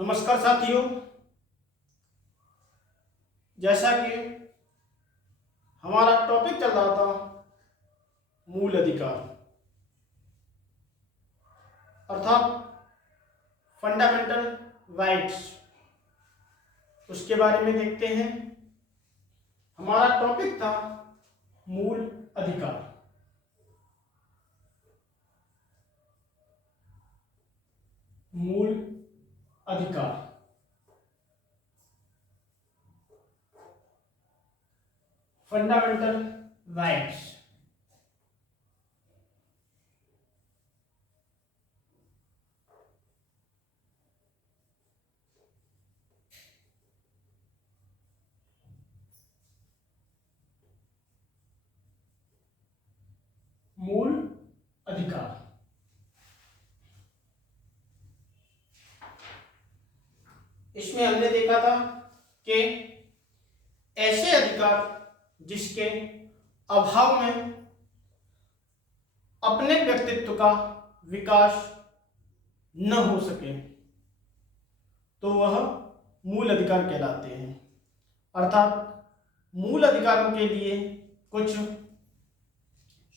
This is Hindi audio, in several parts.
नमस्कार साथियों। जैसा कि हमारा टॉपिक चल रहा था मूल अधिकार अर्थात फंडामेंटल राइट्स, उसके बारे में देखते हैं। हमारा टॉपिक था मूल अधिकार। मूल अधिकार फंडामेंटल राइट्स। मूल अधिकार इसमें हमने देखा था कि ऐसे अधिकार जिसके अभाव में अपने व्यक्तित्व का विकास न हो सके तो वह मूल अधिकार कहलाते हैं। अर्थात मूल अधिकारों के लिए कुछ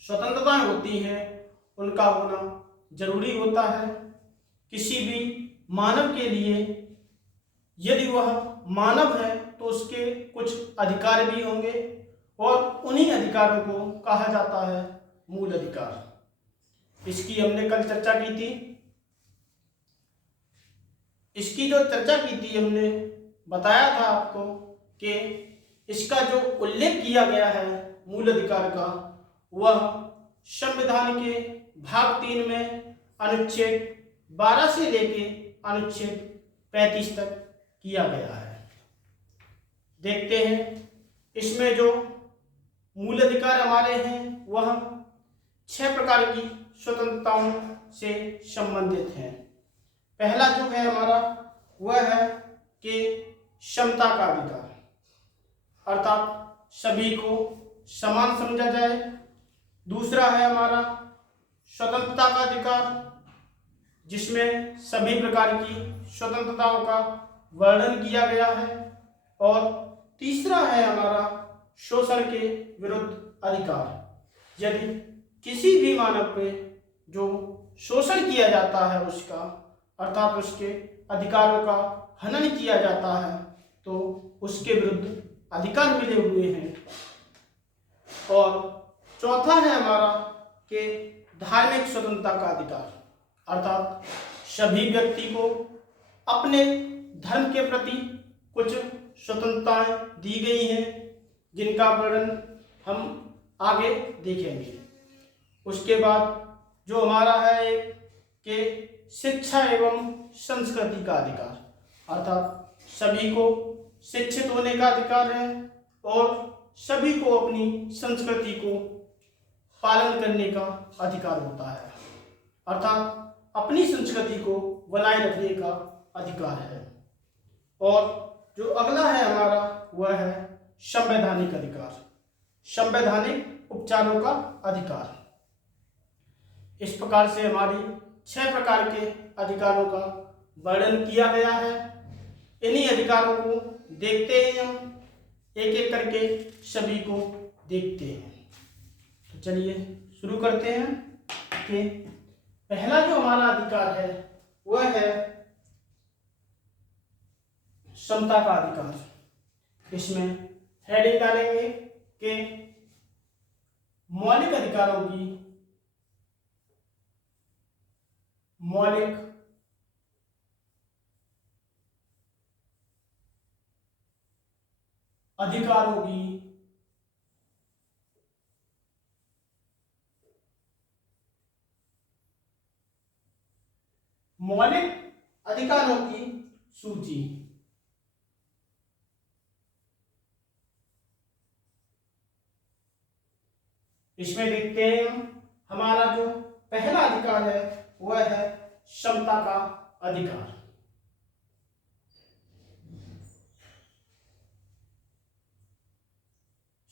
स्वतंत्रताएं होती हैं, उनका होना जरूरी होता है। किसी भी मानव के लिए यदि वह मानव है तो उसके कुछ अधिकार भी होंगे और उन्हीं अधिकारों को कहा जाता है मूल अधिकार। इसकी हमने कल चर्चा की थी। इसकी जो चर्चा की थी हमने बताया था आपको कि इसका जो उल्लेख किया गया है मूल अधिकार का, वह संविधान के भाग 3 में अनुच्छेद 12 से लेके अनुच्छेद 35 तक किया गया है। देखते हैं इसमें जो मूल अधिकार हमारे हैं वह 6 प्रकार की स्वतंत्रताओं से संबंधित हैं। पहला जो है हमारा वह है कि समता का अधिकार, अर्थात सभी को समान समझा जाए। दूसरा है हमारा स्वतंत्रता का अधिकार, जिसमें सभी प्रकार की स्वतंत्रताओं का वर्णन किया गया है। और तीसरा है हमारा शोषण के विरुद्ध अधिकार। यदि किसी भी मानव पे जो शोषण किया जाता है उसका, अर्थात उसके अधिकारों का हनन किया जाता है, तो उसके विरुद्ध अधिकार मिले हुए हैं। और चौथा है हमारा कि धार्मिक स्वतंत्रता का अधिकार, अर्थात सभी व्यक्ति को अपने धर्म के प्रति कुछ स्वतंत्रताएं दी गई हैं, जिनका वर्णन हम आगे देखेंगे। उसके बाद जो हमारा है एक कि शिक्षा एवं संस्कृति का अधिकार, अर्थात सभी को शिक्षित होने का अधिकार है और सभी को अपनी संस्कृति को पालन करने का अधिकार होता है, अर्थात अपनी संस्कृति को बनाए रखने का अधिकार है। और जो अगला है हमारा वह है संवैधानिक अधिकार, संवैधानिक उपचारों का अधिकार। इस प्रकार से हमारी 6 प्रकार के अधिकारों का वर्णन किया गया है। इन्हीं अधिकारों को देखते हैं, हम एक एक करके सभी को देखते हैं। तो चलिए शुरू करते हैं कि पहला जो हमारा अधिकार है वह है समता का अधिकार। इसमें हेडिंग डालेंगे कि मौलिक अधिकारों की मौलिक अधिकारों की मौलिक अधिकारों की सूची। इसमें देखते हैं हमारा जो पहला अधिकार है वह है समता का अधिकार।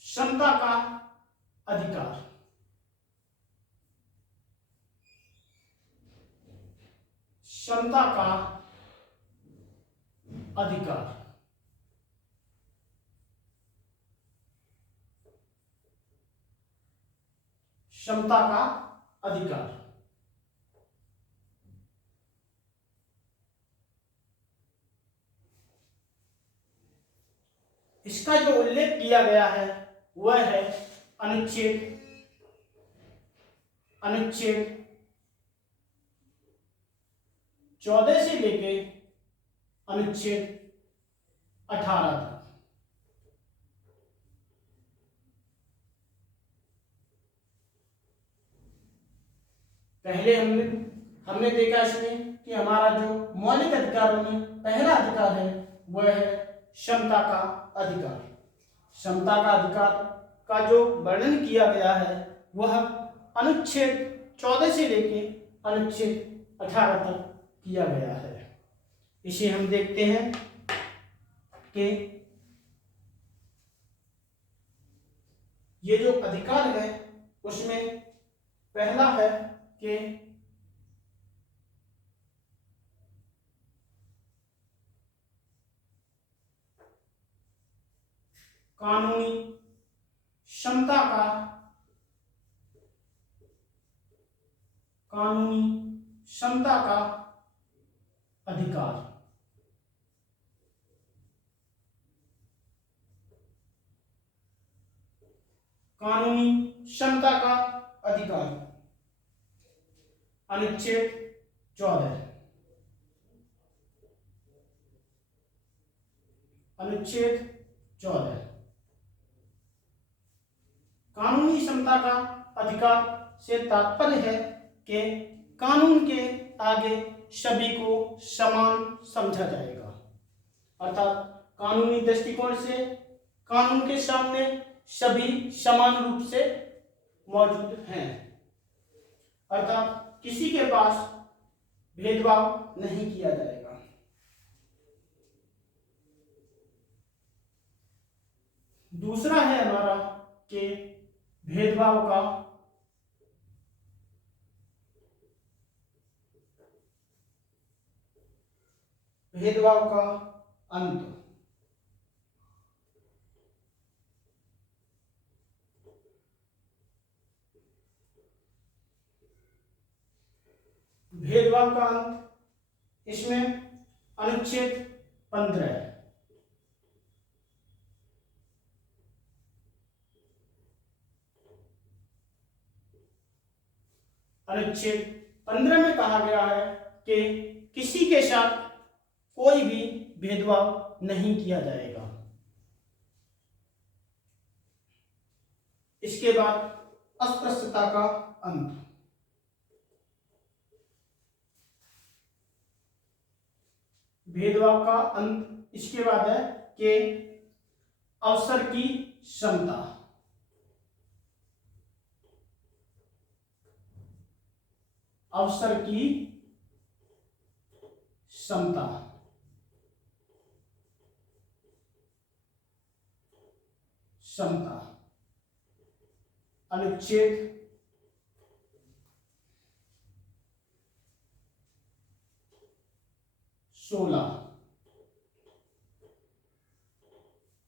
समता का अधिकार समता का अधिकार। क्षमता का अधिकार। इसका जो उल्लेख किया गया है वह है अनुच्छेद अनुच्छेद 14 से लेके अनुच्छेद 18 तक। पहले हमने देखा इसमें कि हमारा जो मौलिक अधिकारों में पहला अधिकार है वह है क्षमता का अधिकार। क्षमता का अधिकार का जो वर्णन किया गया है वह अनुच्छेद 14 से लेके अनुच्छेद 18 तक किया गया है। इसे हम देखते हैं कि ये जो अधिकार है उसमें पहला है कि कानूनी क्षमता का अधिकार। कानूनी क्षमता का अधिकार अनुच्छेद 14। अनुच्छेद 14 कानूनी क्षमता का अधिकार से तात्पर्य है कि कानून के आगे सभी को समान समझा जाएगा, अर्थात कानूनी दृष्टिकोण से कानून के सामने सभी समान रूप से मौजूद हैं, अर्थात किसी के पास भेदभाव नहीं किया जाएगा। दूसरा है हमारा कि भेदभाव का अंत। भेदभाव का अंत इसमें अनुच्छेद 15 अनुच्छेद 15 में कहा गया है कि किसी के साथ कोई भी भेदभाव नहीं किया जाएगा। इसके बाद अस्पृश्यता का अंत। भेदभाव का अंत इसके बाद है कि अवसर की समता। अवसर की समता। समता अनुच्छेद 16।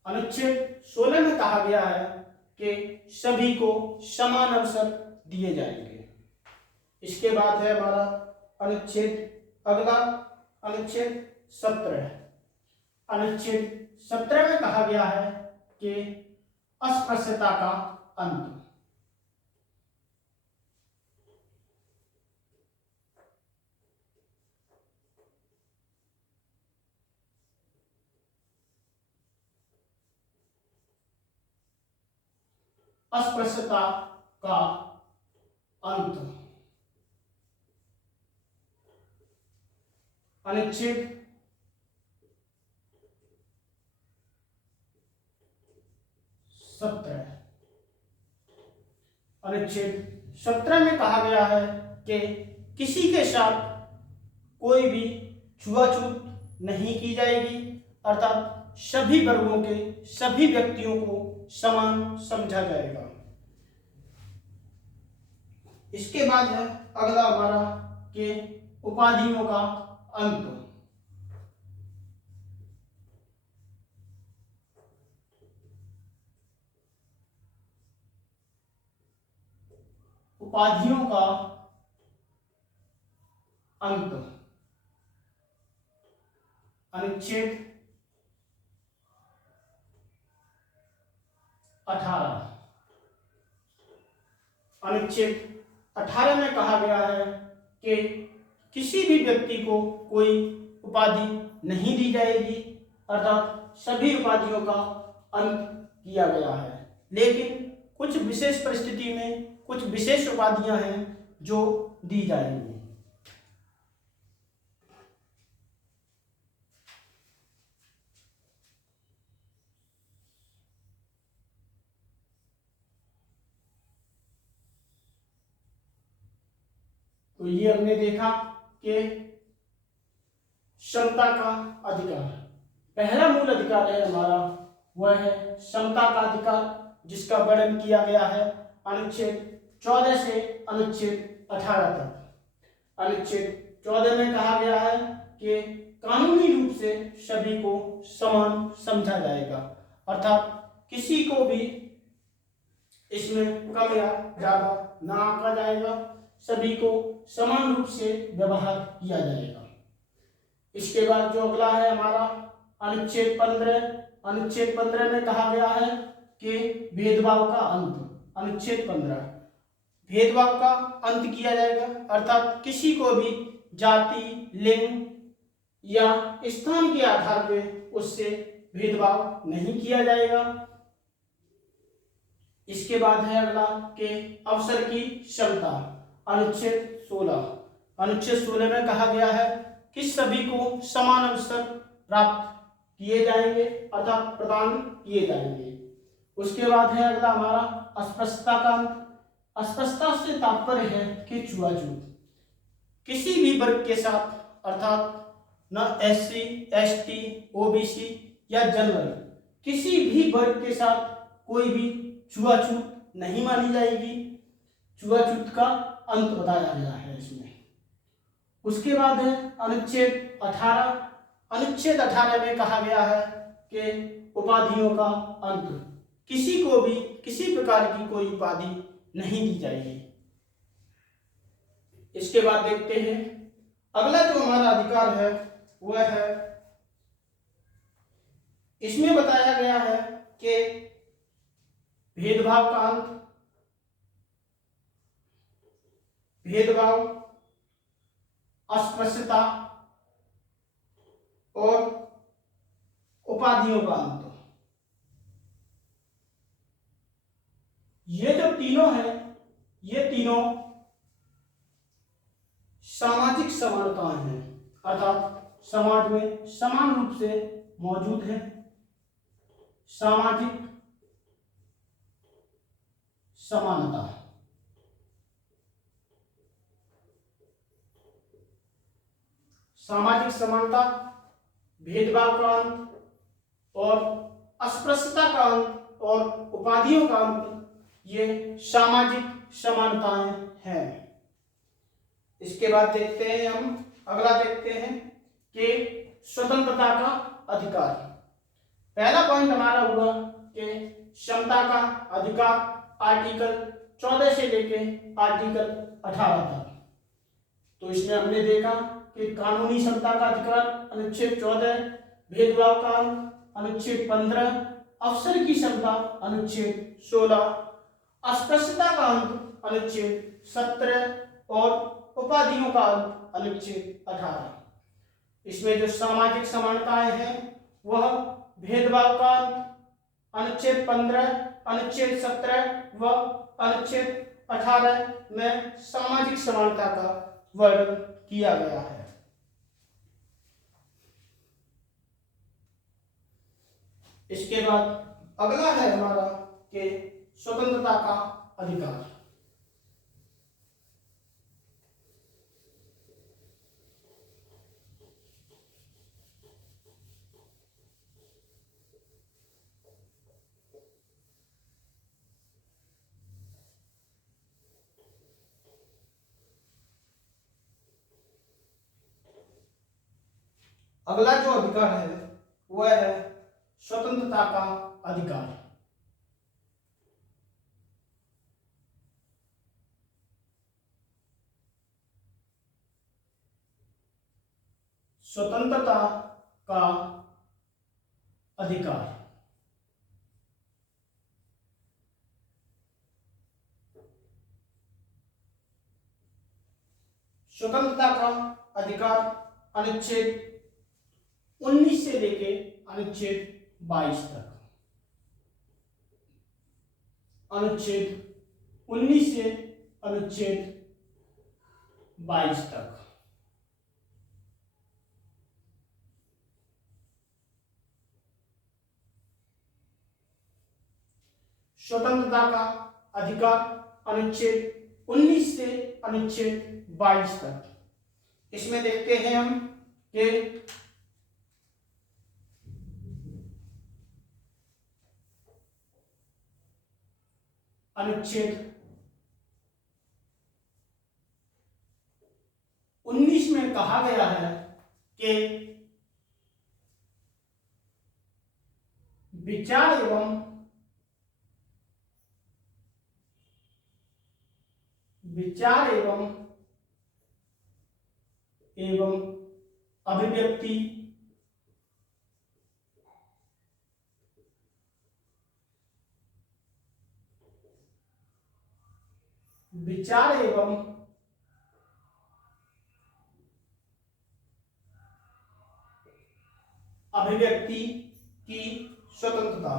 अनुच्छेद 16 में कहा गया है कि सभी को समान अवसर दिए जाएंगे। इसके बाद है हमारा अगला अनुच्छेद 17। अनुच्छेद 17 में कहा गया है कि अस्पृश्यता का अंत। अस्पृश्यता का अंत अनुच्छेद 17। अनुच्छेद 17 में कहा गया है कि किसी के साथ कोई भी छुआछूत नहीं की जाएगी, अर्थात सभी वर्गों के सभी व्यक्तियों को समान समझा जाएगा। इसके बाद है अगला हमारा कि उपाधियों का अंत। उपाधियों का अंत। अनुच्छेद 18। अनुच्छेद 18 में कहा गया है कि किसी भी व्यक्ति को कोई उपाधि नहीं दी जाएगी, अर्थात सभी उपाधियों का अंत किया गया है। लेकिन कुछ विशेष परिस्थिति में कुछ विशेष उपाधियां हैं जो दी जाएंगी। तो ये हमने देखा कि समता का अधिकार, पहला मूल अधिकार है हमारा, वह है समता का अधिकार, जिसका वर्णन किया गया है अनुच्छेद 14 से अनुच्छेद 18 तक। अनुच्छेद 14 में कहा गया है कि कानूनी रूप से सभी को समान समझा जाएगा, अर्थात किसी को भी इसमें कम या ज्यादा ना आंका जाएगा, सभी को समान रूप से व्यवहार किया जाएगा। इसके बाद जो अगला है हमारा अनुच्छेद 15। अनुच्छेद 15 में कहा गया है कि भेदभाव का अंत। अनुच्छेद 15, भेदभाव का अंत किया जाएगा, अर्थात किसी को भी जाति, लिंग या स्थान के आधार पर उससे भेदभाव नहीं किया जाएगा। इसके बाद है अगला के अवसर की समता। अनुच्छेद 16। अनुच्छेद 16 में कहा गया है कि सभी को समान अवसर प्राप्त किए जाएंगे, अर्थात प्रदान किए जाएंगे। उसके बाद है अगला हमारा अस्पृश्यता का अंत। अस्पृश्यता से तात्पर्य है कि छुआछूत, किसी भी वर्ग के साथ, अर्थात न SC, ST, OBC या जनरल, किसी भी वर्ग के साथ कोई भी छुआछूत नहीं मानी जाएगी। छुआछूत का अंत बताया गया है इसमें। उसके बाद है अनुच्छेद 18। अनुच्छेद 18 में कहा गया है कि उपाधियों का अंत, किसी को भी किसी प्रकार की कोई उपाधि नहीं दी जाएगी। इसके बाद देखते हैं अगला जो हमारा अधिकार है वह है, इसमें बताया गया है कि भेदभाव का अंत, भेदभाव, अस्पृश्यता और उपाधियों का अंत। ये जो तीनों हैं, ये तीनों सामाजिक समानताएं हैं, अर्थात समाज में समान रूप से मौजूद है। सामाजिक समानता, सामाजिक समानता, भेदभाव का अंत और अस्पृश्यता का अंत और उपाधियों का अंत, ये सामाजिक समानताएं हैं। इसके बाद देखते हैं हम अगला देखते हैं कि स्वतंत्रता का अधिकार। पहला पॉइंट हमारा हुआ कि समता का अधिकार आर्टिकल 14 से लेके आर्टिकल 18 तक। तो इसमें हमने देखा कि कानूनी समता का अधिकार अनुच्छेद 14, भेदभाव का अंत अनुच्छेद 15, अवसर की समता अनुच्छेद 16, अस्पृश्यता का अंत अनुच्छेद 17 और उपाधियों का अंत अनुच्छेद 18। इसमें जो सामाजिक समानताएं हैं वह भेदभाव का अंत अनुच्छेद 15, अनुच्छेद 17 व अनुच्छेद 18 में सामाजिक समानता का वर्णन किया गया है। इसके बाद अगला है हमारा कि स्वतंत्रता का अधिकार। अगला जो अधिकार है वह है स्वतंत्रता का अधिकार। स्वतंत्रता का अधिकार। स्वतंत्रता का अधिकार अनुच्छेद 19 से लेके अनुच्छेद 22 तक। अनुच्छेद 19 से अनुच्छेद 22 तक। स्वतंत्रता का अधिकार अनुच्छेद 19 से अनुच्छेद 22 तक। इसमें देखते हैं हम कि अनुच्छेद 19 में कहा गया है कि विचार एवं अभिव्यक्ति की स्वतंत्रता।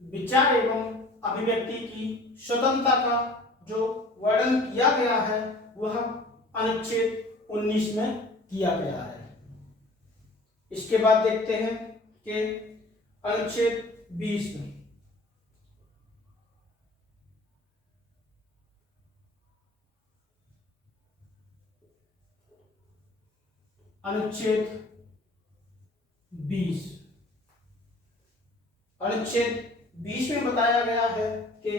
विचार एवं अभिव्यक्ति की स्वतंत्रता का जो वर्णन किया गया है वह अनुच्छेद 19 में किया गया है। इसके बाद देखते हैं कि अनुच्छेद 20 में अनुच्छेद 20 में बताया गया है कि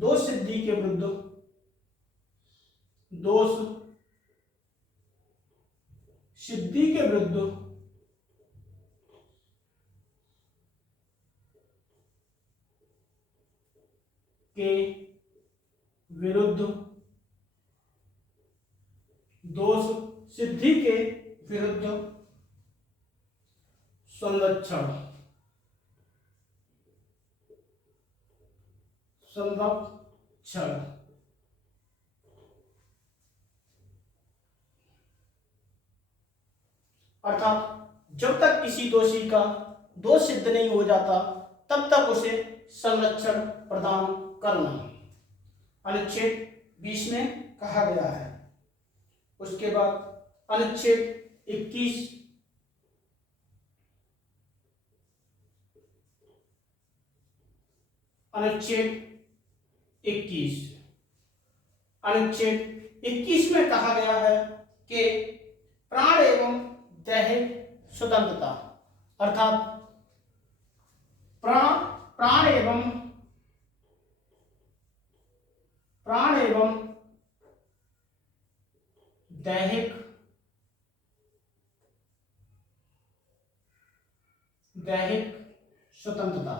दोष सिद्धि के विरुद्ध दोष सिद्धि के विरुद्ध संरक्षण अर्थात जब तक किसी दोषी का दोष सिद्ध नहीं हो जाता तब तक उसे संरक्षण प्रदान करना अनुच्छेद 20 में कहा गया है। उसके बाद अनुच्छेद 21 में कहा गया है कि प्राण एवं दैहिक स्वतंत्रता अर्थात प्राण एवं दैहिक स्वतंत्रता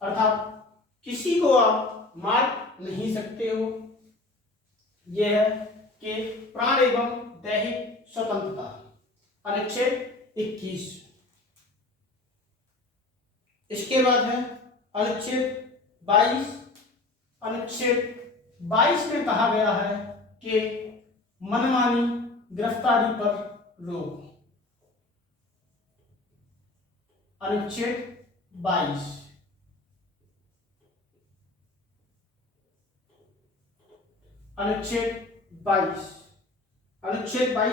अर्थात किसी को आप मार नहीं सकते हो। यह है कि प्राण एवं दैहिक स्वतंत्रता अनुच्छेद 21। इसके बाद है अनुच्छेद 22। अनुच्छेद 22 में कहा गया है कि मनमानी गिरफ्तारी पर रोक। अनुच्छेद 22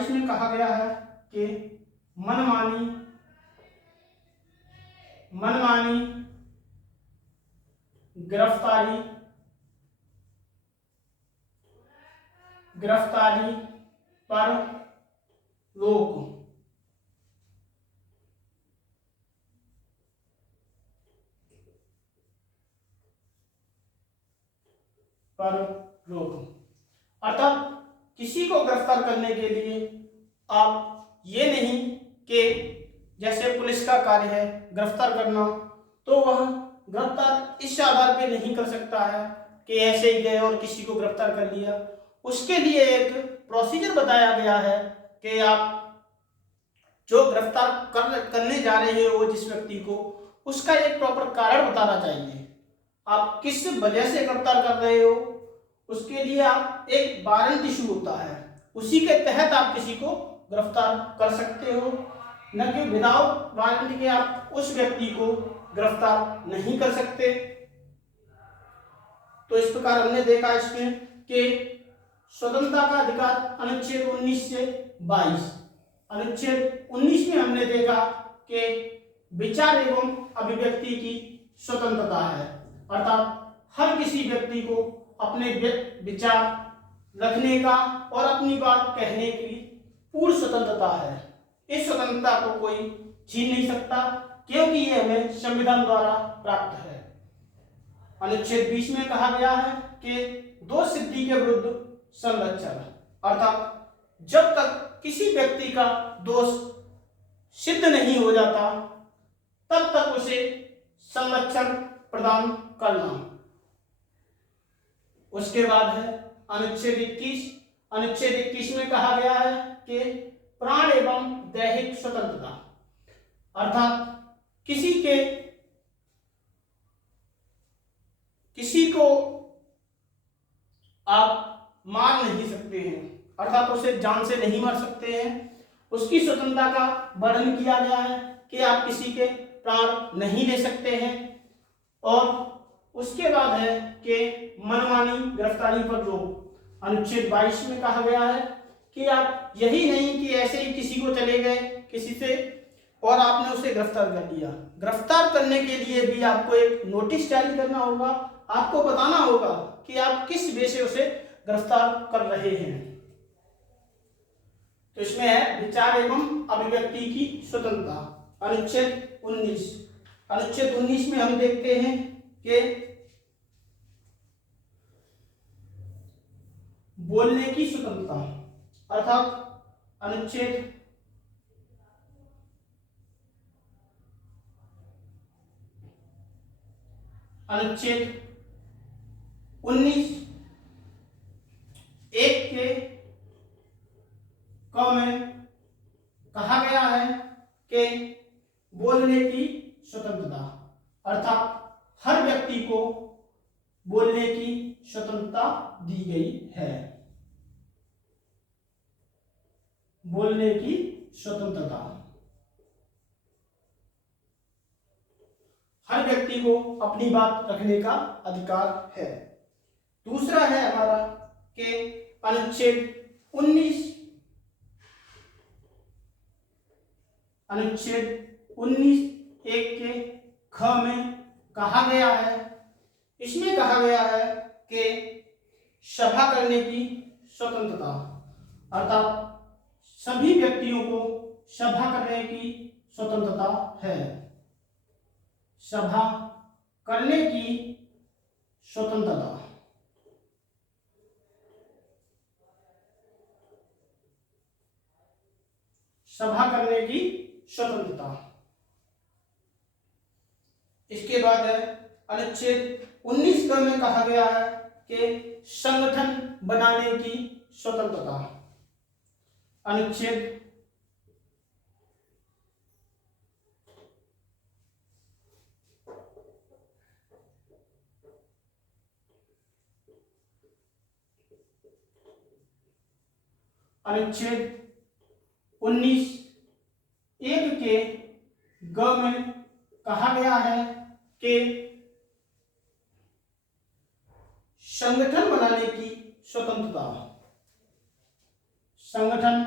में कहा गया है कि मनमानी गिरफ्तारी पर रोक। अर्थात किसी को गिरफ्तार करने के लिए आप ये नहीं कि जैसे पुलिस का कार्य है गिरफ्तार करना, तो वह गिरफ्तार इस आधार पे नहीं कर सकता है कि ऐसे ही गए और किसी को गिरफ्तार कर लिया। उसके लिए एक प्रोसीजर बताया गया है कि आप जो गिरफ्तार करने जा रहे हो जिस व्यक्ति को, उसका एक प्रॉपर कारण बताना चाहिए। आप किस वजह से गिरफ्तार कर रहे हो, उसके लिए आप एक वारंट इशू होता है, उसी के तहत आप किसी को गिरफ्तार कर सकते हो, न कि विदाउट वारंट के आप उस व्यक्ति को गिरफ्तार नहीं कर सकते। तो इस प्रकार हमने देखा इसमें कि स्वतंत्रता का अधिकार अनुच्छेद 19 से 22। अनुच्छेद 19 में हमने देखा कि विचार एवं अभिव्यक्ति की स्वतंत्रता है, अर्थात हर किसी व्यक्ति को अपने विचार रखने का और अपनी बात कहने की पूर्ण स्वतंत्रता है। इस स्वतंत्रता को कोई छीन नहीं सकता, क्योंकि ये हमें संविधान द्वारा प्राप्त है। अनुच्छेद 20 में कहा गया है कि दोष सिद्धि के विरुद्ध संरक्षण, अर्थात जब तक किसी व्यक्ति का दोष सिद्ध नहीं हो जाता तब तक उसे संरक्षण प्रदान करना। उसके बाद है अनुच्छेद 21। अनुच्छेद 21 में कहा गया है कि प्राण एवं दैहिक स्वतंत्रता, अर्थात किसी को आप मार नहीं सकते हैं, अर्थात उसे जान से नहीं मार सकते हैं। उसकी स्वतंत्रता का वर्णन किया गया है कि आप किसी के प्राण नहीं ले सकते हैं। और उसके बाद है कि मनमानी गिरफ्तारी पर रोक। अनुच्छेद 22 में कहा गया है कि आप यही नहीं कि ऐसे ही किसी को चले गए किसी से और आपने उसे गिरफ्तार कर लिया। गिरफ्तार करने के लिए भी आपको एक नोटिस जारी करना होगा, आपको बताना होगा कि आप किस वे से उसे गिरफ्तार कर रहे हैं। तो इसमें है विचार एवं अभिव्यक्ति की स्वतंत्रता। अनुच्छेद 19। अनुच्छेद 19 में हम देखते हैं कि बोलने की स्वतंत्रता, अर्थात अनुच्छेद 19 एक के क में कहा गया है कि बोलने की स्वतंत्रता, अर्थात हर व्यक्ति को बोलने की स्वतंत्रता दी गई है। बोलने की स्वतंत्रता, हर व्यक्ति को अपनी बात रखने का अधिकार है। दूसरा है हमारा कि अनुच्छेद 19 एक के ख में कहा गया है, इसमें कहा गया है कि सभा करने की स्वतंत्रता, अर्थात सभी व्यक्तियों को सभा करने की स्वतंत्रता है। सभा करने की स्वतंत्रता, सभा करने की स्वतंत्रता। इसके बाद है अनुच्छेद 19 क में कहा गया है कि संगठन बनाने की स्वतंत्रता। अनुच्छेद 19 एक के ग में कहा गया है कि संगठन बनाने की स्वतंत्रता। संगठन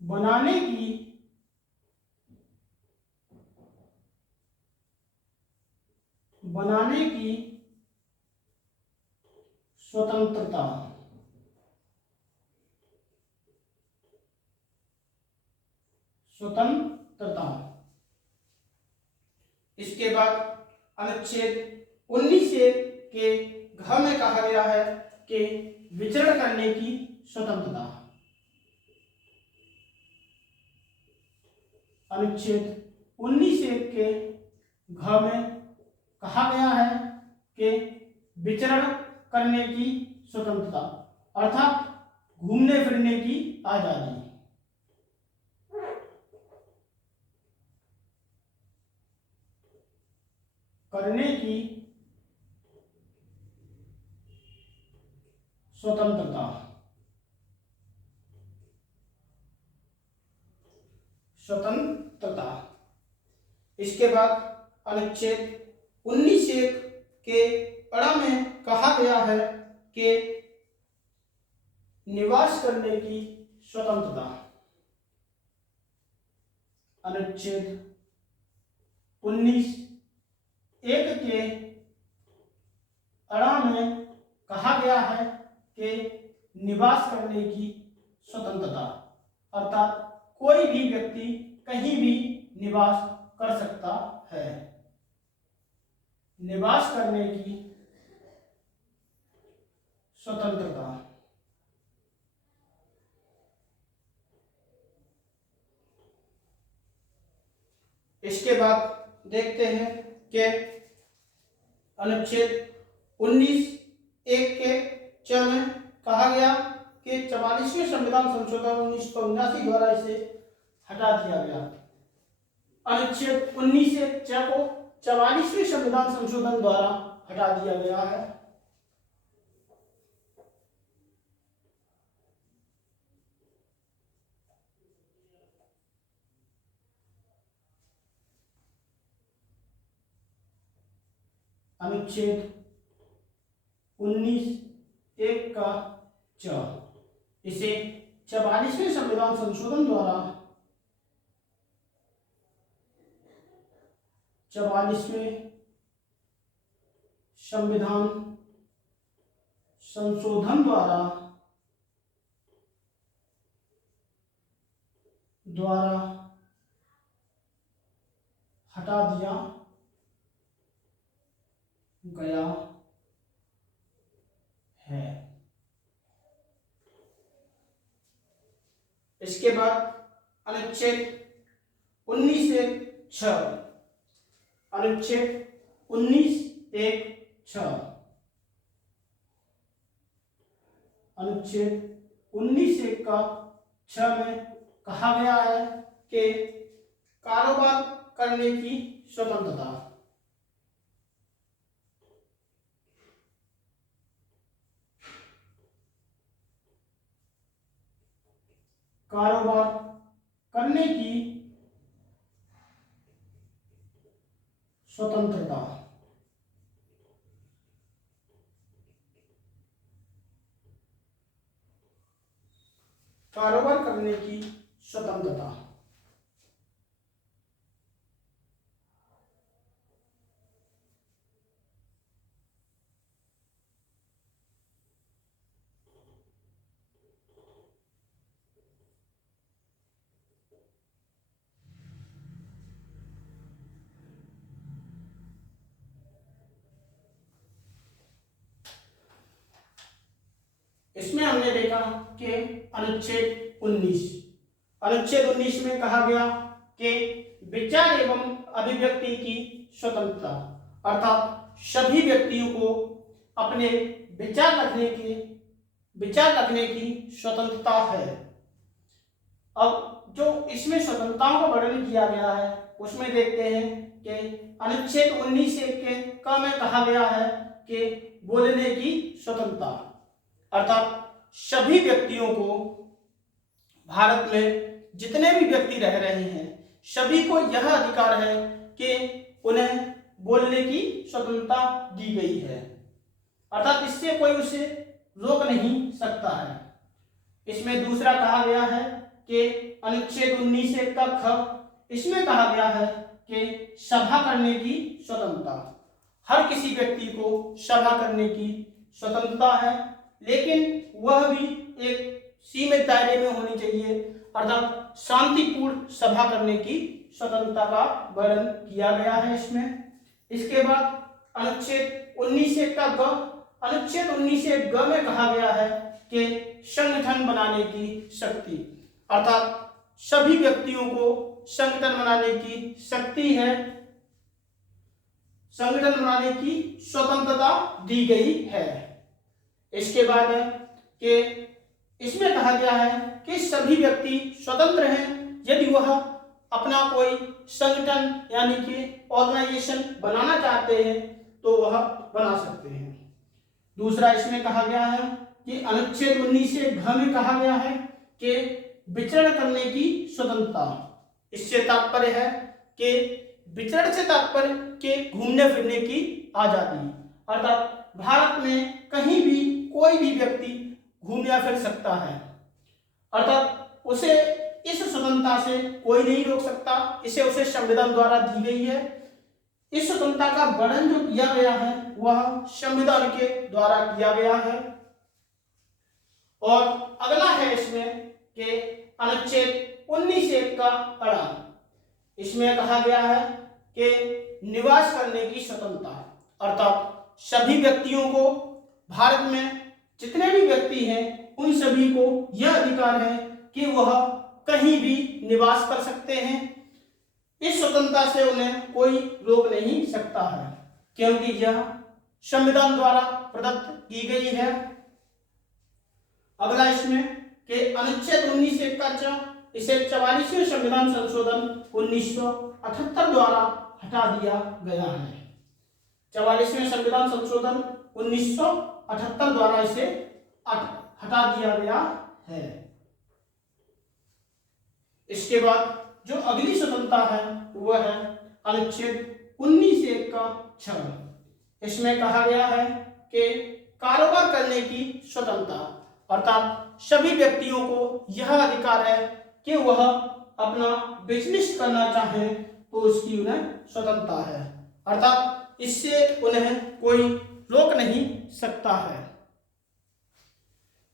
बनाने की स्वतंत्रता। इसके बाद अनुच्छेद 19 से के घ में कहा गया है कि विचरण करने की स्वतंत्रता। अनुच्छेद 19(1) के घ में कहा गया है कि विचरण करने की स्वतंत्रता अर्थात घूमने फिरने की आजादी। करने की स्वतंत्रता। स्वतंत्रता। इसके बाद अनुच्छेद 19(1) के अड़ा में कहा गया है कि निवास करने की स्वतंत्रता। अनुच्छेद 19(1) के अड़ा में कहा गया है कि निवास करने की स्वतंत्रता अर्थात कोई भी व्यक्ति कहीं भी निवास कर सकता है। निवास करने की स्वतंत्रता। इसके बाद देखते हैं कि अनुच्छेद 19(1) के च में कहा गया कि 44वें संविधान संशोधन 1979 द्वारा इसे हटा दिया गया। अनुच्छेद 19(1) च को 44वें संविधान संशोधन द्वारा हटा दिया गया है। अनुच्छेद 19(1) का च इसे 44वें संविधान संशोधन द्वारा 44वें संविधान संशोधन द्वारा हटा दिया गया है। इसके बाद अनुच्छेद 19(1)(6) अनुच्छेद 19(1)(6) अनुच्छेद 19(1) का 6 में कहा गया है कि कारोबार करने की स्वतंत्रता। कारोबार करने की स्वतंत्रता। कारोबार करने की स्वतंत्रता। इसमें हमने देखा कि अनुच्छेद 19 में कहा गया कि विचार एवं अभिव्यक्ति की स्वतंत्रता अर्थात सभी व्यक्तियों को अपने विचार रखने की स्वतंत्रता है। अब जो इसमें स्वतंत्रताओं का वर्णन किया गया है उसमें देखते हैं कि अनुच्छेद 19(1) के क में कहा गया है कि बोलने की स्वतंत्रता अर्थात सभी व्यक्तियों को भारत में जितने भी व्यक्ति रह रहे हैं सभी को यह अधिकार है कि उन्हें बोलने की स्वतंत्रता दी गई है अर्थात इससे कोई उसे रोक नहीं सकता है। इसमें दूसरा कहा गया है कि अनुच्छेद 19(1) का ख इसमें कहा गया है कि सभा करने की स्वतंत्रता। हर किसी व्यक्ति को सभा करने की स्वतंत्रता है लेकिन वह भी एक सीमित दायरे में होनी चाहिए अर्थात शांतिपूर्ण सभा करने की स्वतंत्रता का वर्णन किया गया है इसमें। इसके बाद अनुच्छेद 19(1) का ग, अनुच्छेद 19(1) ग में कहा गया है कि संगठन बनाने की शक्ति, अर्थात सभी व्यक्तियों को संगठन बनाने की शक्ति है, संगठन बनाने की स्वतंत्रता दी गई है। इसके बाद है कि इसमें कहा गया है कि सभी व्यक्ति स्वतंत्र हैं, यदि वह अपना कोई संगठन यानी कि ऑर्गेनाइजेशन बनाना चाहते हैं तो वह बना सकते हैं। दूसरा इसमें कहा गया है कि अनुच्छेद 19(घ) में कहा गया है कि विचरण करने की स्वतंत्रता, इससे तात्पर्य है कि विचरण से तात्पर्य के घूमने फिरने की आजादी, अर्थात भारत में कहीं भी कोई भी व्यक्ति घूम या फिर सकता है, अर्थात उसे इस स्वतंत्रता से कोई नहीं रोक सकता, इसे उसे संविधान द्वारा दी गई है। इस स्वतंत्रता का वर्णन जो किया गया है वह संविधान के द्वारा किया गया है। और अगला है इसमें कि अनुच्छेद 19(1) का अड़ा, इसमें कहा गया है कि निवास करने की स्वतंत्रता, अर्थात सभी व्यक्तियों को, भारत में जितने भी व्यक्ति हैं उन सभी को यह अधिकार है कि वह कहीं भी निवास कर सकते हैं। इस स्वतंत्रता से उन्हें कोई रोक नहीं सकता है, क्योंकि यह संविधान द्वारा प्रदत्त की गई है। अगला इसमें कि अनुच्छेद 19(1) का च, इसे 44वें संविधान संशोधन 1978 द्वारा हटा दिया गया है। 44वें संविधान संशोधन 1978 द्वारा इसे हटा दिया गया है। इसके बाद जो अगली स्वतंत्रता है वह है अनुच्छेद 19(1) का 6, इसमें कहा गया है कि कारोबार करने की स्वतंत्रता, अर्थात सभी व्यक्तियों को यह अधिकार है कि वह अपना बिजनेस करना चाहे तो उसकी उन्हें स्वतंत्रता है, अर्थात इससे उन्हें कोई रोक नहीं सकता है।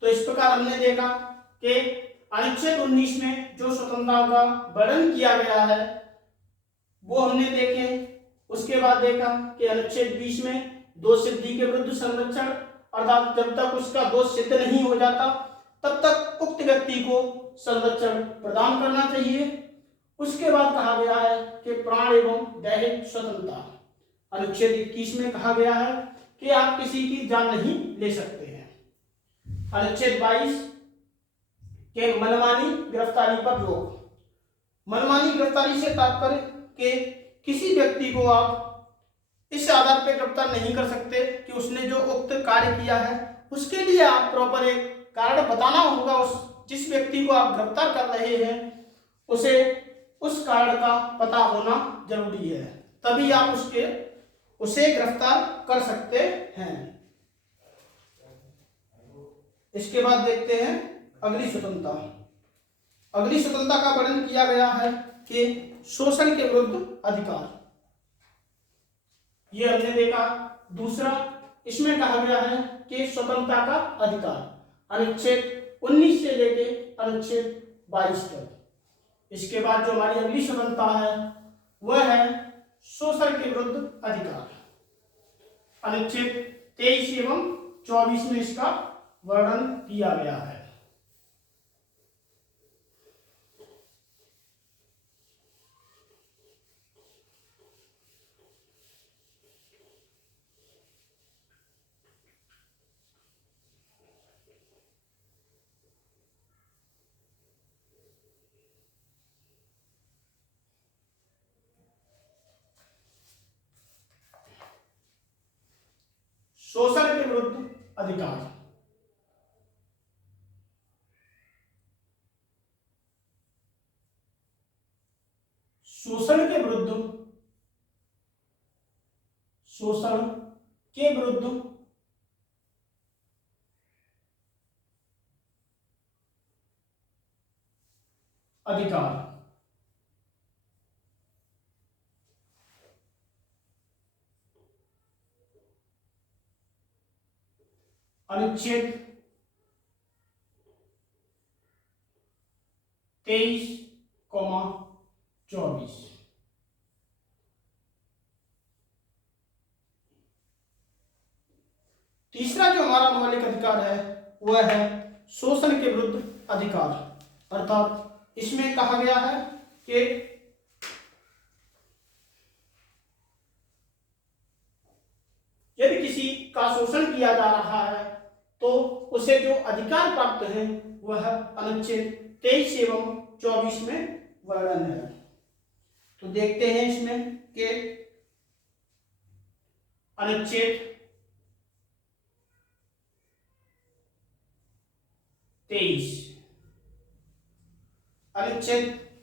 तो इस प्रकार हमने देखा कि अनुच्छेद 19 में जो स्वतंत्रता का वर्णन किया गया है वो हमने देखे। उसके बाद देखा कि अनुच्छेद 20 में दोष सिद्धि के विरुद्ध संरक्षण, अर्थात जब तक उसका दोष सिद्ध नहीं हो जाता तब तक उक्त व्यक्ति को संरक्षण प्रदान करना चाहिए। उसके बाद कहा गया है कि प्राण एवं दैहिक स्वतंत्रता, अनुच्छेद 21 में कहा गया है कि आप किसी की जान नहीं ले सकते हैं। अनुच्छेद 22 के मनमानी गिरफ्तारी पर रोक, मनमानी गिरफ्तारी से तात्पर्य कि किसी व्यक्ति को आप इस आधार पर गिरफ्तार नहीं कर सकते कि उसने जो उक्त कार्य किया है उसके लिए आप प्रॉपर एक कारण बताना होगा। उस जिस व्यक्ति को आप गिरफ्तार कर रहे हैं उसे उस कारण का पता होना जरूरी है, तभी आप उसे गिरफ्तार कर सकते हैं। इसके बाद देखते हैं अगली स्वतंत्रता। अगली स्वतंत्रता का वर्णन किया गया है कि शोषण के विरुद्ध अधिकार, ये हमने देखा। दूसरा इसमें कहा गया है कि स्वतंत्रता का अधिकार, अनुच्छेद 19 से लेके अनुच्छेद 22 तक। इसके बाद जो हमारी अगली स्वतंत्रता है वह है शोषण के विरुद्ध अधिकार, अनुच्छेद 23 एवं 24 में इसका वर्णन किया गया है। शोषण के विरुद्ध अधिकार, शोषण के विरुद्ध अधिकार, अनुच्छेद 23,24। तीसरा जो हमारा मौलिक अधिकार है वह है शोषण के विरुद्ध अधिकार। अर्थात इसमें कहा गया है कि यदि किसी का शोषण किया जा रहा है तो उसे जो अधिकार प्राप्त है वह अनुच्छेद 23 एवं 24 में वर्णन है। तो देखते हैं इसमें कि अनुच्छेद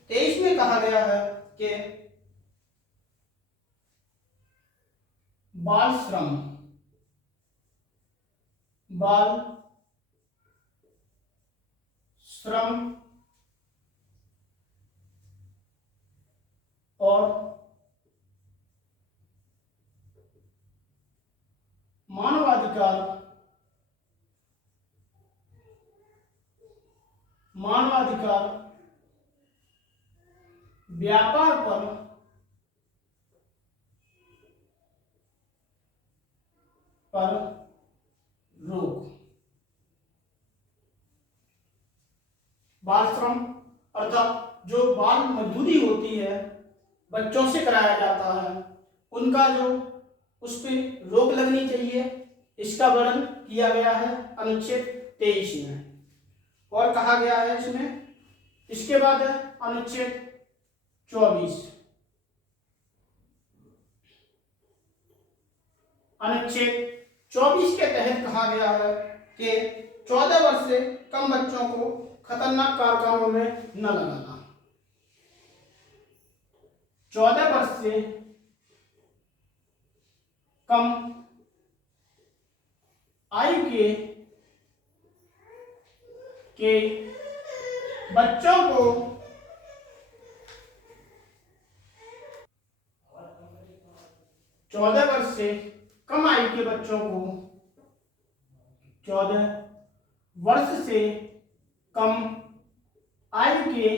23 में कहा गया है कि बाल श्रम और मानवाधिकार व्यापार पर रोक। बाल श्रम अर्थात जो बाल मजदूरी होती है, बच्चों से कराया जाता है, उनका जो उस पर रोक लगनी चाहिए, इसका वर्णन किया गया है अनुच्छेद 23 में। और कहा गया है इसमें, इसके बाद है अनुच्छेद 24। अनुच्छेद 24 के तहत कहा गया है कि 14 वर्ष से कम बच्चों को खतरनाक कारखानों में न लगाना। 14 वर्ष से कम आयु के बच्चों को 14 वर्ष से कम आयु के बच्चों को 14 वर्ष से कम आयु के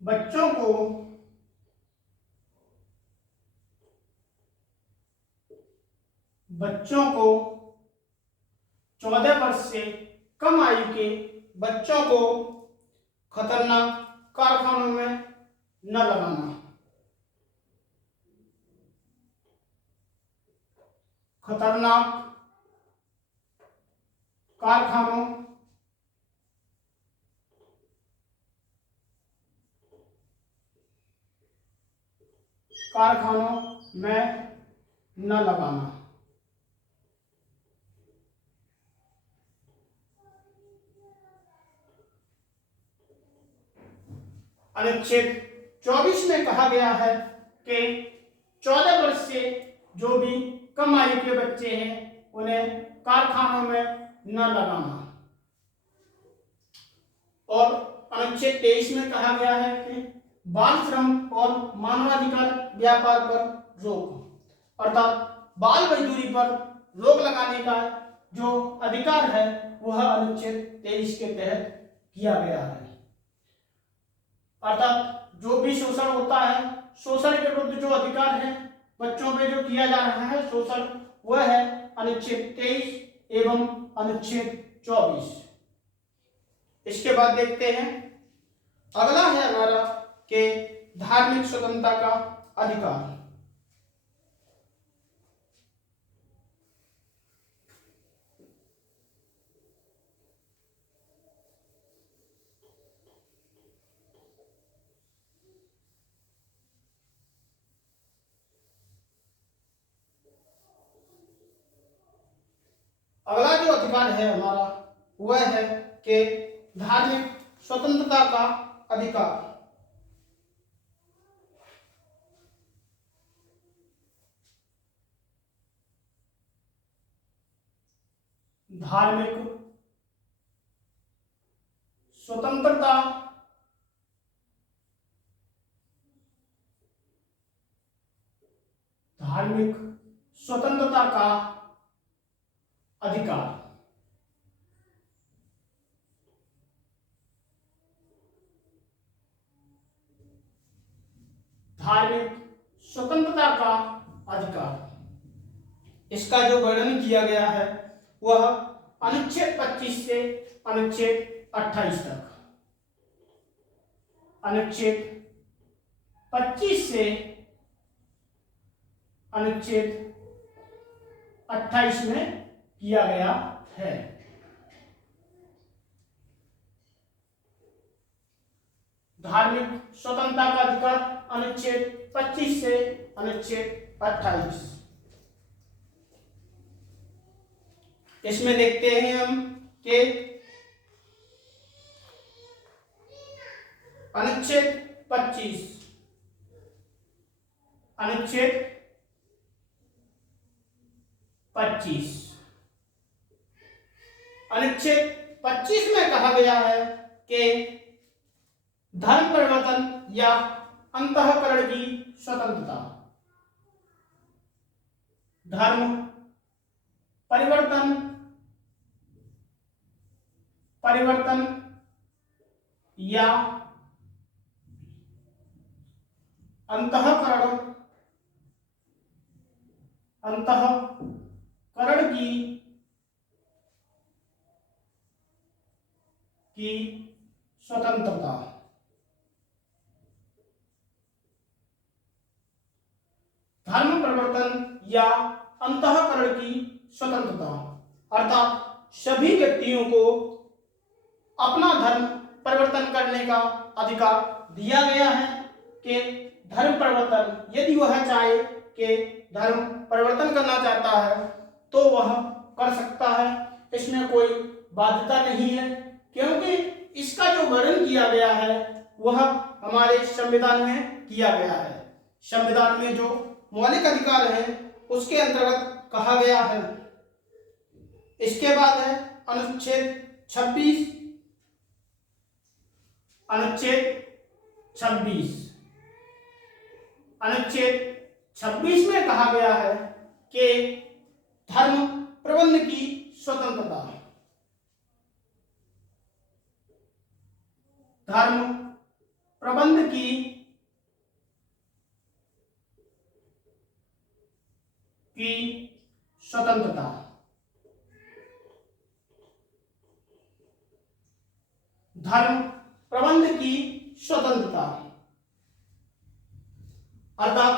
बच्चों को 14 वर्ष से कम आयु के बच्चों को खतरनाक कारखानों में न लगाना। खतरनाक कारखानों में न लगाना। अनुच्छेद 24 में कहा गया है कि 14 वर्ष से जो भी कम आयु के बच्चे हैं उन्हें कारखानों में न लगाना। और अनुच्छेद 23 में कहा गया है कि बाल श्रम और मानवाधिकार व्यापार पर रोक, अर्थात बाल मजदूरी पर रोक लगाने का जो अधिकार है वह अनुच्छेद 23 के तहत किया गया है। अर्थात जो भी शोषण होता है, शोषण के विरुद्ध जो अधिकार है, बच्चों पे जो किया जा रहा है शोषण, वह है अनुच्छेद 23 एवं अनुच्छेद 24। इसके बाद देखते हैं, अगला है हमारा कि धार्मिक स्वतंत्रता का अधिकार। अगला जो अधिकार है हमारा वह है कि धार्मिक स्वतंत्रता का अधिकार। धार्मिक स्वतंत्रता का अधिकार। धार्मिक स्वतंत्रता का अधिकार, इसका जो वर्णन किया गया है वह अनुच्छेद 25 से अनुच्छेद 28 तक, अनुच्छेद 25 से अनुच्छेद 28 में किया गया है। धार्मिक स्वतंत्रता का अधिकार अनुच्छेद 25 से अनुच्छेद 28। इसमें देखते हैं हम कि अनुच्छेद 25, अनुच्छेद 25, अनुच्छेद 25 में कहा गया है कि धर्म परिवर्तन या अंतःकरण की स्वतंत्रता, धर्म परिवर्तन या अंतःकरण की स्वतंत्रता, धर्म परिवर्तन या अंतःकरण की स्वतंत्रता अर्थात सभी व्यक्तियों को अपना धर्म परिवर्तन करने का अधिकार दिया गया है कि धर्म परिवर्तन यदि वह चाहे कि धर्म परिवर्तन करना चाहता है तो वह कर सकता है। इसमें कोई बाध्यता नहीं है, क्योंकि इसका जो वर्णन किया गया है वह हमारे संविधान में किया गया है। संविधान में जो मौलिक अधिकार है उसके अंतर्गत कहा गया है। इसके बाद है अनुच्छेद 26, अनुच्छेद 26, अनुच्छेद 26 में कहा गया है कि धर्म प्रबंध की स्वतंत्रता, धर्म प्रबंध की स्वतंत्रता, धर्म प्रबंध की स्वतंत्रता अर्थात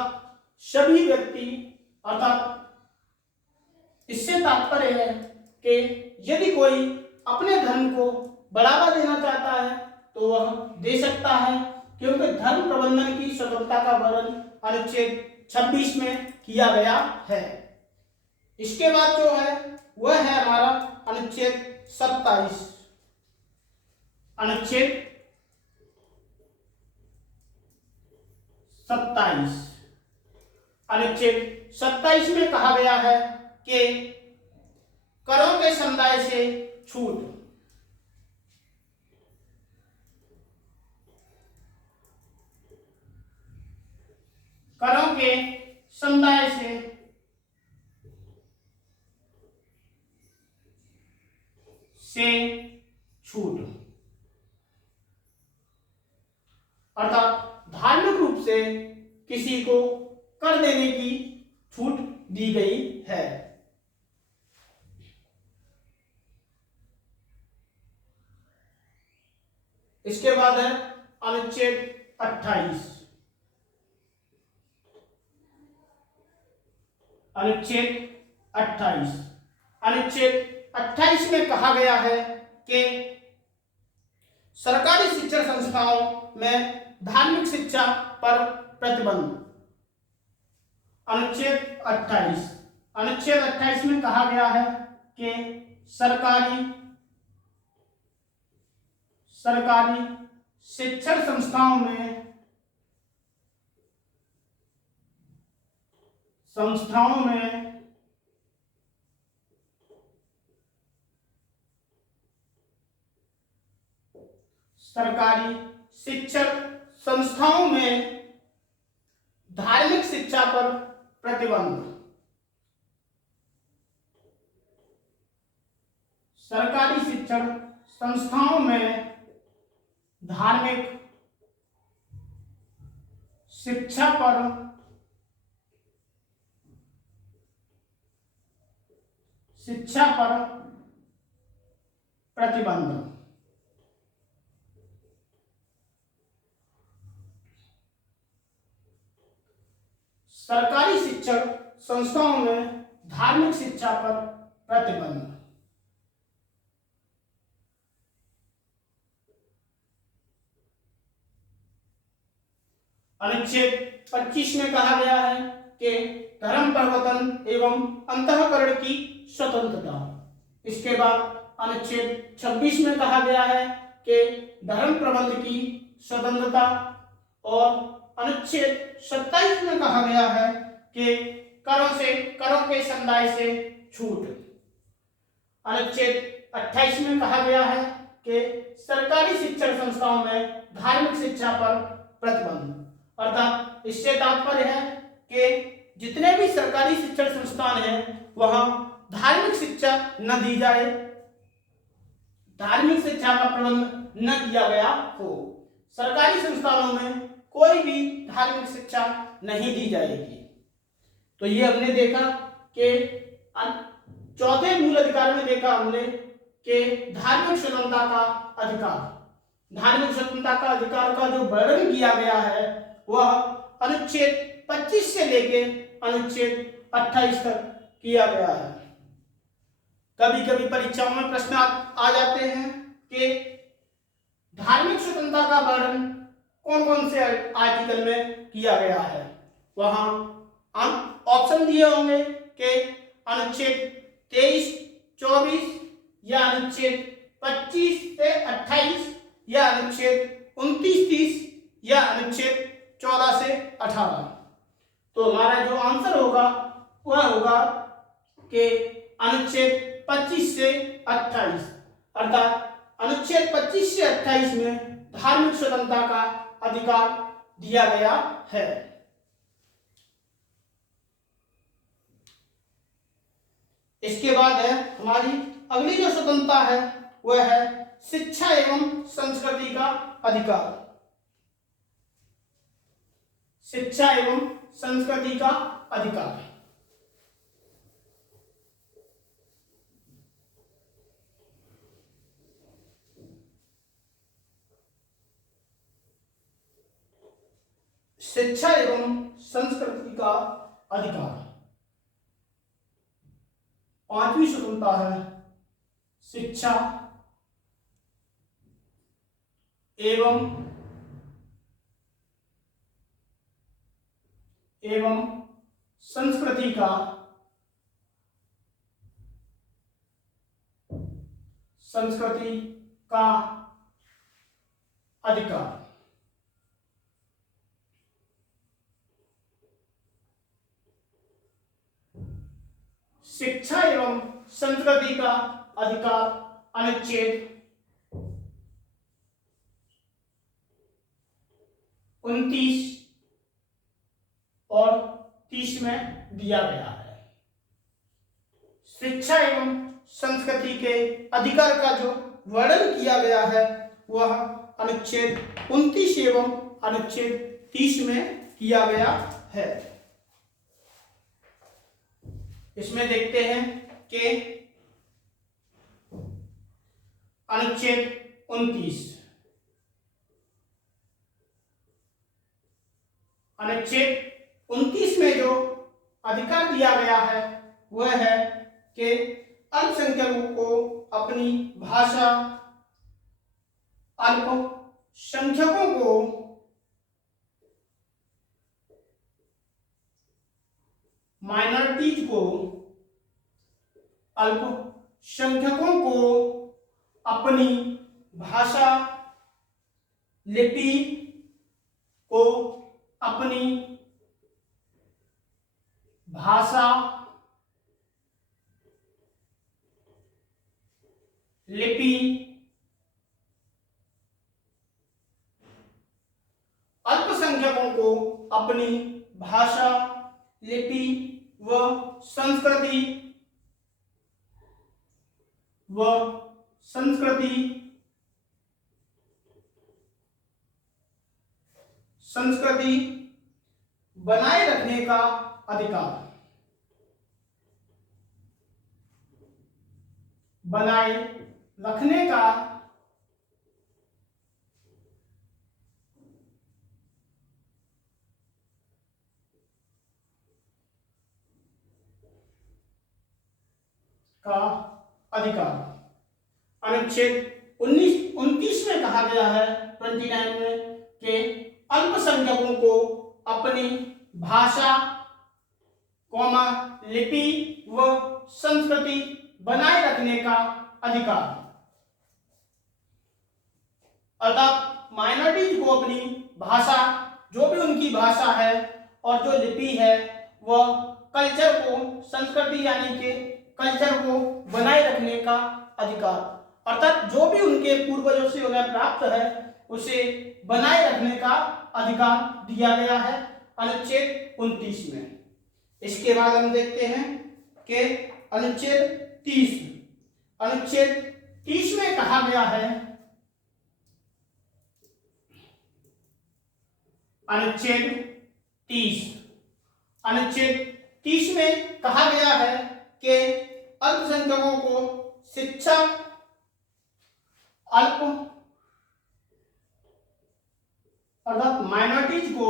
सभी व्यक्ति, अर्थात इससे तात्पर्य है कि यदि कोई अपने धर्म को बढ़ावा देना चाहता है तो वह दे सकता है, क्योंकि धर्म प्रबंधन की स्वतंत्रता का वर्णन अनुच्छेद 26 में किया गया है। इसके बाद जो है वह है हमारा अनुच्छेद 27, अनुच्छेद 27, अनुच्छेद 27 में कहा गया है कि करों के समुदाय से छूट, करों के समुदाय से छूट अर्थात धार्मिक रूप से किसी को कर देने की छूट दी गई है। इसके बाद है अनुच्छेद 28, अनुच्छेद 28, अनुच्छेद 28 में कहा गया है कि सरकारी शिक्षण संस्थाओं में धार्मिक शिक्षा पर प्रतिबंध। अनुच्छेद 28, अनुच्छेद 28 में कहा गया है कि सरकारी शिक्षण संस्थाओं में सरकारी शिक्षण संस्थाओं में धार्मिक शिक्षा पर प्रतिबंध, सरकारी शिक्षण संस्थाओं में धार्मिक शिक्षा पर शिक्षा पर प्रतिबंध। सरकारी शिक्षण संस्थाओं में धार्मिक शिक्षा पर प्रतिबंध। अनुच्छेद 25 में कहा गया है कि धर्म प्रवर्तन एवं अंतःकरण की स्वतंत्रता। इसके बाद अनुच्छेद 26 में कहा गया है कि धर्म प्रबंध की स्वतंत्रता, और अनुच्छेद 27 में कहा गया है कि करों के समुदाय से छूट। अनुच्छेद 28 में कहा गया है कि सरकारी शिक्षण संस्थाओं में धार्मिक शिक्षा पर प्रतिबंध। अर्थात इससे तात्पर्य है कि जितने भी सरकारी शिक्षण संस्थान हैं वहां धार्मिक शिक्षा न दी जाए, धार्मिक शिक्षा का प्रबंध न किया गया हो। सरकारी संस्थानों में कोई भी धार्मिक शिक्षा नहीं दी जाएगी। तो ये हमने देखा कि चौथे मूल अधिकार में देखा हमने कि धार्मिक स्वतंत्रता का अधिकार, धार्मिक स्वतंत्रता का अधिकार का जो वर्णन किया गया है वह अनुच्छेद 25 से लेके अनुच्छेद 28 तक किया गया है। कभी कभी परीक्षाओं में प्रश्न आ जाते हैं कि धार्मिक स्वतंत्रता का वर्णन कौन कौन से आर्टिकल में किया गया है। वहां ऑप्शन दिए होंगे कि अनुच्छेद 23, 24 या अनुच्छेद 25 से 28 या अनुच्छेद 29, 30 या अनुच्छेद 14 से 18। तो हमारा जो आंसर होगा वह होगा कि अनुच्छेद 25 से 28, अर्थात अनुच्छेद 25 से 28 में धार्मिक स्वतंत्रता का अधिकार दिया गया है। इसके बाद है हमारी अगली जो स्वतंत्रता है वह है शिक्षा एवं संस्कृति का अधिकार। शिक्षा एवं संस्कृति का अधिकार। शिक्षा एवं संस्कृति का अधिकार। पांचवी स्वतंत्रता है शिक्षा एवं संस्कृति का अधिकार। शिक्षा एवं संस्कृति का अधिकार अनुच्छेद 29 और 30 में दिया गया है। शिक्षा एवं संस्कृति के अधिकार का जो वर्णन किया गया है वह अनुच्छेद 29 एवं अनुच्छेद 30 में किया गया है। इसमें देखते हैं कि अनुच्छेद 29, अनुच्छेद 29 में जो अधिकार दिया गया है वह है कि अल्पसंख्यकों को अपनी भाषा, अल्पसंख्यकों को माइनॉरिटीज को, अल्पसंख्यकों को अपनी भाषा, लिपि को अपनी भाषा, लिपि, अल्पसंख्यकों को अपनी भाषा, लिपि व संस्कृति बनाए रखने का अधिकार। बनाए रखने का अधिकार। अनुच्छेद 29 में कहा गया है 29 में कि अल्पसंख्यकों को अपनी भाषा, लिपि व संस्कृति बनाए रखने का अधिकार। अर्थात माइनॉरिटीज को अपनी भाषा, जो भी उनकी भाषा है और जो लिपि है, वह कल्चर को, संस्कृति यानी कि कल्चर को बनाए रखने का अधिकार। अर्थात जो भी उनके पूर्वजों से उन्हें प्राप्त है उसे बनाए रखने का अधिकार दिया गया है अनुच्छेद 29 में। इसके बाद हम देखते हैं कि अनुच्छेद 30 में कहा गया है, अनुच्छेद 30 में कहा गया है कि अल्पसंख्यकों को शिक्षा, अर्थात माइनॉरिटीज को,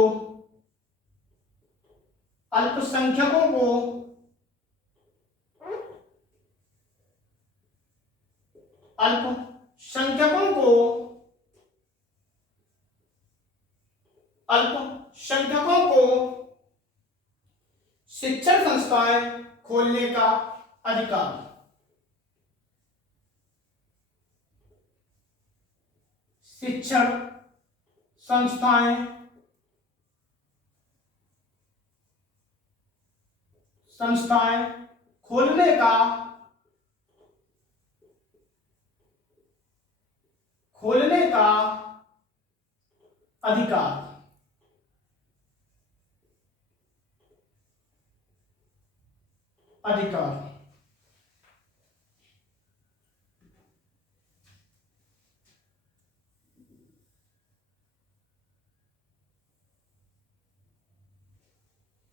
अल्पसंख्यकों को शिक्षण संस्थाएं खोलने का अधिकार। शिक्षण संस्थाएं खोलने का अधिकार।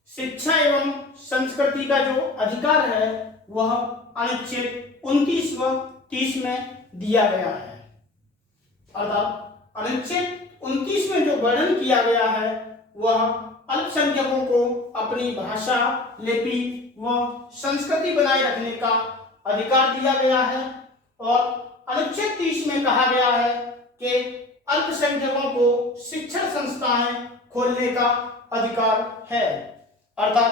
शिक्षा एवं संस्कृति का जो अधिकार है वह अनुच्छेद 29 व 30 में दिया गया है। अर्थात अनुच्छेद 29 में जो वर्णन किया गया है वह अल्पसंख्यकों को अपनी भाषा, लिपि व संस्कृति बनाए रखने का अधिकार दिया गया है, और अनुच्छेद 30 में कहा गया है कि अल्पसंख्यकों को शिक्षण संस्थाएं खोलने का अधिकार है। अर्थात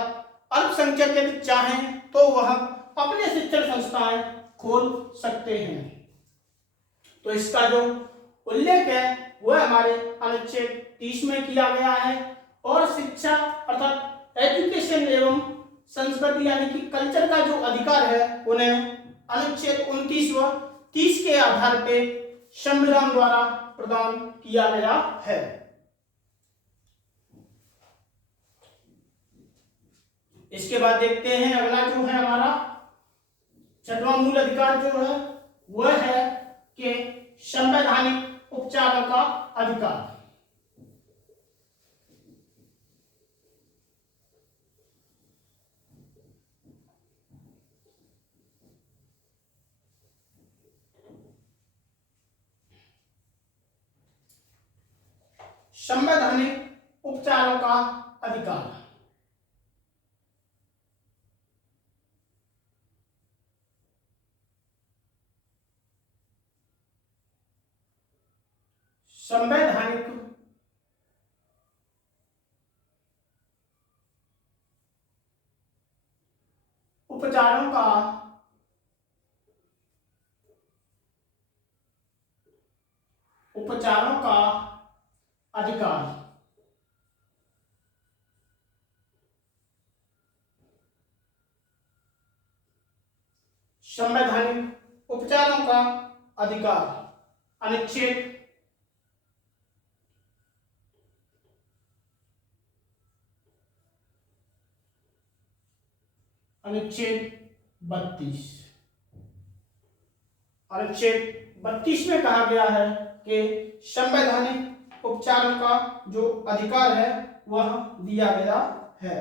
अल्पसंख्यक यदि चाहें तो वह अपने शिक्षण संस्थाएं खोल सकते हैं। तो इसका जो उल्लेख है वह हमारे अनुच्छेद 30 में किया गया है, और शिक्षा अर्थात एजुकेशन एवं संस्कृति यानी कि कल्चर का जो अधिकार है उन्हें अनुच्छेद 29 व 30 के आधार पर संविधान द्वारा प्रदान किया गया है। इसके बाद देखते हैं अगला जो है हमारा 6वां मूल अधिकार जो है वह है कि संवैधानिक उपचारों का अधिकार। संवैधानिक उपचारों का अधिकार। संवैधानिक उपचारों का अधिकार। संवैधानिक उपचारों का अधिकार अनुच्छेद 32। अनुच्छेद 32 में कहा गया है कि संवैधानिक उपचारों का जो अधिकार है वह दिया गया है।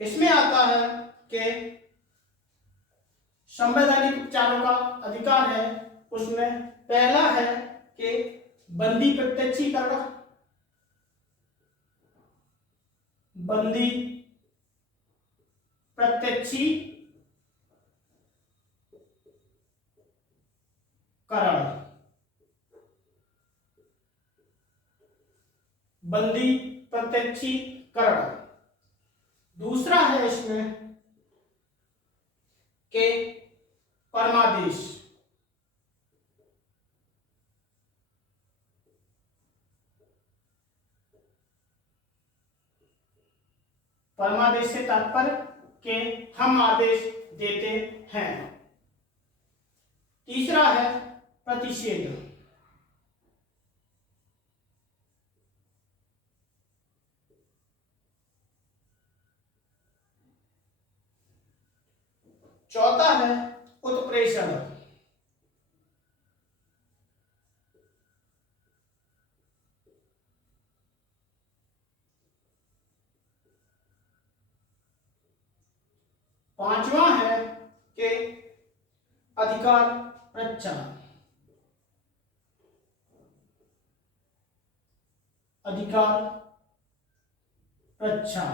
इसमें आता है कि संवैधानिक उपचारों का अधिकार है उसमें पहला है कि बंदी प्रत्यक्षीकरण, बंदी प्रत्यक्षीकरण, बंदी प्रत्यक्षीकरण। दूसरा है इसमें के परमादेश, परमादेश से तात्पर्य के हम आदेश देते हैं। तीसरा है प्रतिषेध, चौथा है उत्प्रेषण, पांचवा है कि अधिकार रक्षा, अधिकार रक्षा।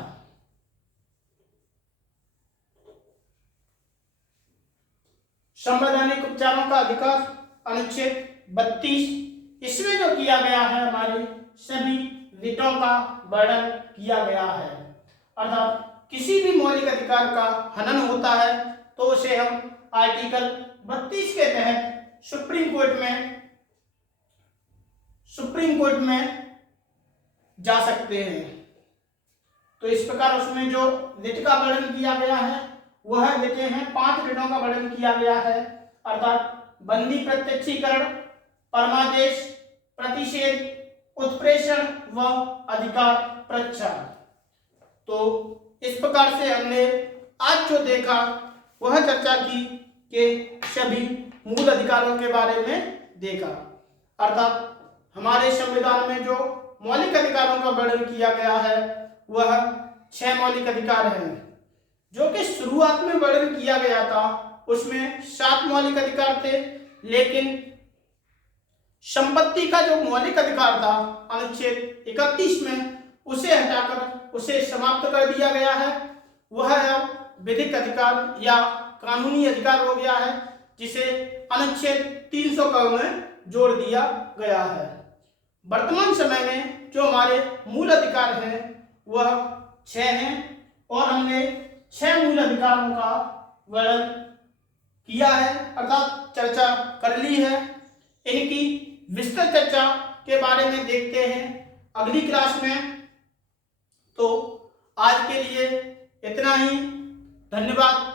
संवैधानिक उपचारों का अधिकार अनुच्छेद 32, इसमें जो किया गया है हमारे सभी रिटों का वर्णन किया गया है। अर्थात किसी भी मौलिक अधिकार का हनन होता है तो उसे हम आर्टिकल 32 के तहत सुप्रीम कोर्ट में जा सकते हैं। तो इस प्रकार उसमें जो रिट का वर्णन किया गया है वह देते हैं 5 रिटों का वर्णन किया गया है, अर्थात बंदी प्रत्यक्षीकरण, परमादेश, प्रतिषेध, उत्प्रेषण व अधिकार रक्षा। तो इस प्रकार से हमने आज जो देखा वह चर्चा की कि सभी मूल अधिकारों के बारे में देखा। अर्थात हमारे संविधान में जो मौलिक अधिकारों का वर्णन किया गया है वह 6 मौलिक अधिकार हैं। जो कि शुरुआत में वर्णन किया गया था उसमें 7 मौलिक अधिकार थे, लेकिन संपत्ति का जो मौलिक अधिकार था अनुच्छेद 31 में उसे हटाकर उसे समाप्त कर दिया गया है। वह अब विधिक अधिकार या कानूनी अधिकार हो गया है, जिसे अनुच्छेद 300 में जोड़ दिया गया है। वर्तमान समय में जो हमारे मूल अधिकार हैं वह 6 हैं और हमने 6 मूल अधिकारों का वर्णन किया है, अर्थात चर्चा कर ली है। इनकी विस्तृत चर्चा के बारे में देखते हैं अगली क्लास में। तो आज के लिए इतना ही, धन्यवाद।